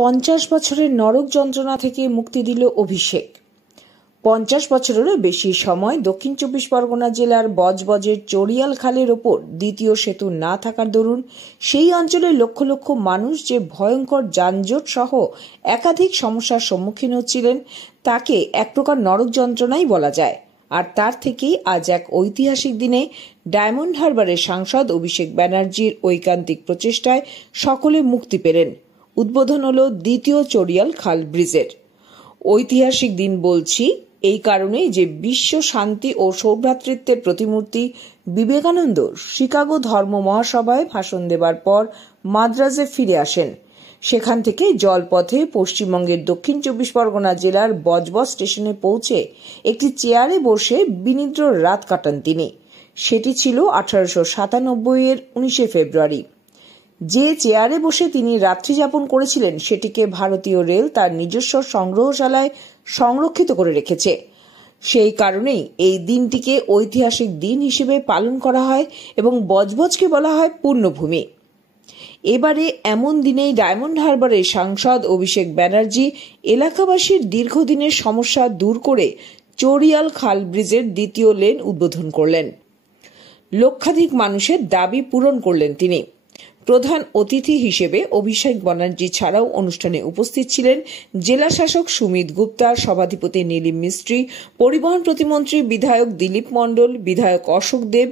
50 বছরের নরক যন্ত্রণা থেকে মুক্তি দিল অভিষেক। 50 বছরেরও বেশি সময় দক্ষিণ চব্বিশ পরগনা জেলার বজবজের চড়িয়াল খালের ওপর দ্বিতীয় সেতু না থাকার দরুন সেই অঞ্চলের লক্ষ লক্ষ মানুষ যে ভয়ঙ্কর যানজট সহ একাধিক সমস্যার সম্মুখীন হচ্ছিলেন তাকে এক প্রকার নরক যন্ত্রণাই বলা যায়। আর তার থেকেই আজ এক ঐতিহাসিক দিনে ডায়মন্ড হারবারের সাংসদ অভিষেক ব্যানার্জির ঐকান্তিক প্রচেষ্টায় সকলে মুক্তি পেলেন। উদ্বোধন হলো দ্বিতীয় চড়িয়াল খাল ব্রিজের। ঐতিহাসিক দিন বলছি এই কারণেই যে বিশ্ব শান্তি ও সৌভ্রাতৃত্বের প্রতিমূর্তি বিবেকানন্দ শিকাগো ধর্ম মহাসভায় ভাষণ দেবার পর মাদ্রাজে ফিরে আসেন। সেখান থেকে জলপথে পশ্চিমবঙ্গের দক্ষিণ চব্বিশ পরগনা জেলার বজবজ স্টেশনে পৌঁছে একটি চেয়ারে বসে বিনিদ্র রাত কাটান তিনি। সেটি ছিল 1897-এর 19শে ফেব্রুয়ারি। যে চেয়ারে বসে তিনি রাত্রি যাপন করেছিলেন সেটিকে ভারতীয় রেল তার নিজস্ব সংগ্রহশালায় সংরক্ষিত করে রেখেছে। সেই কারণেই এই দিনটিকে ঐতিহাসিক দিন হিসেবে পালন করা হয় এবং বজবজকে বলা হয় পূর্ণভূমি। এবারে এমন দিনেই ডায়মন্ড হারবারের সাংসদ অভিষেক ব্যানার্জি এলাকাবাসীর দীর্ঘদিনের সমস্যা দূর করে চড়িয়াল খাল ব্রিজের দ্বিতীয় লেন উদ্বোধন করলেন। লক্ষাধিক মানুষের দাবি পূরণ করলেন তিনি। প্রধান অতিথি হিসেবে অভিষেক ব্যানার্জি ছাড়াও অনুষ্ঠানে উপস্থিত ছিলেন জেলা শাসক সুমিত গুপ্তা, সভাধিপতি নীলিম মিস্ত্রি, পরিবহন প্রতিমন্ত্রী বিধায়ক দিলীপ মণ্ডল, বিধায়ক অশোক দেব,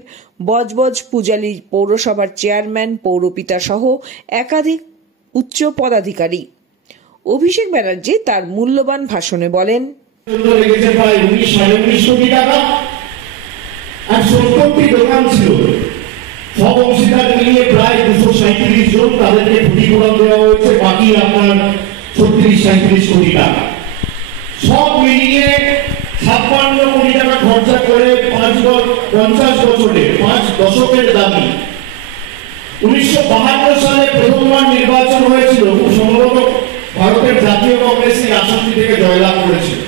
বজবজ পূজালী পৌরসভার চেয়ারম্যান, পৌরপিতা সহ একাধিক উচ্চ পদাধিকারী। অভিষেক ব্যানার্জি তার মূল্যবান ভাষণে বলেন, সব অংশীদার মিলিয়ে প্রায় 237 জন তাদেরকে ক্ষতিপূরণ দেওয়া হয়েছে, বাকি আপনার 36-37 কোটি টাকা। সব মিলিয়ে 56 কোটি টাকা খরচা করে 50 বছরে 5 দশকের দাবি। 1952 সালে প্রথমবার নির্বাচন হয়েছিল, খুব সম্ভবত ভারতের জাতীয় কংগ্রেস এই আসনটি থেকে জয়লাভ করেছিল।